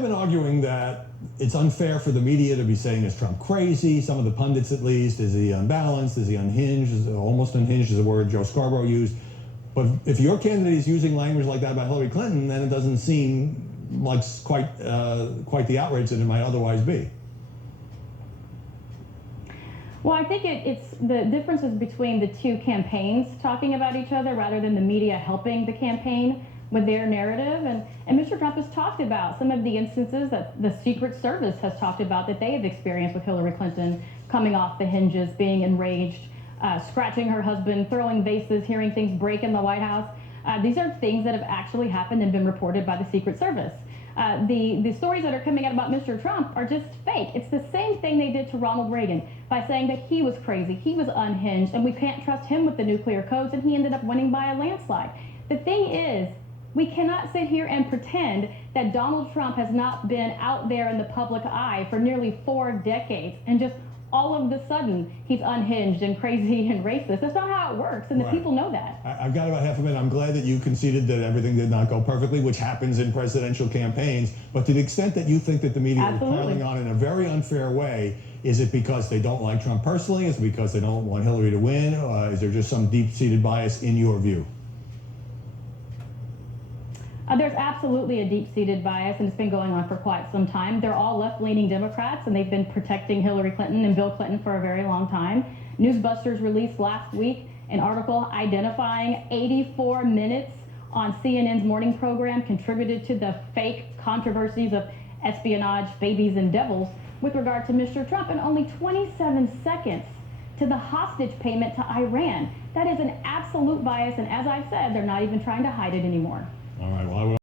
I've been arguing that it's unfair for the media to be saying, is Trump crazy? Some of the pundits, at least. Is he unbalanced? Is he unhinged? Almost unhinged is a word Joe Scarborough used. But if your candidate is using language like that about Hillary Clinton, then it doesn't seem like quite the outrage that it might otherwise be. Well, I think it's the differences between the two campaigns talking about each other rather than the media helping the campaign with their narrative. And Mr. Trump has talked about some of the instances that the Secret Service has talked about that they have experienced with Hillary Clinton, coming off the hinges, being enraged, scratching her husband, throwing vases, hearing things break in the White House. These are things that have actually happened and been reported by the Secret Service. The stories that are coming out about Mr. Trump are just fake. It's the same thing they did to Ronald Reagan by saying that he was crazy, he was unhinged, and we can't trust him with the nuclear codes, and he ended up winning by a landslide. The thing is, we cannot sit here and pretend that Donald Trump has not been out there in the public eye for nearly 4 decades and just all of a sudden he's unhinged and crazy and racist. That's not how it works, and the people know that. I've got about half a minute. I'm glad that you conceded that everything did not go perfectly, which happens in presidential campaigns. But to the extent that you think that the media is piling on in a very unfair way, is it because they don't like Trump personally? Is it because they don't want Hillary to win? Is there just some deep-seated bias in your view? There's absolutely a deep-seated bias, and it's been going on for quite some time. They're all left-leaning Democrats, and they've been protecting Hillary Clinton and Bill Clinton for a very long time. Newsbusters released last week an article identifying 84 minutes on CNN's morning program contributed to the fake controversies of espionage, babies, and devils with regard to Mr. Trump, and only 27 seconds to the hostage payment to Iran. That is an absolute bias, and as I've said, they're not even trying to hide it anymore. All right, well,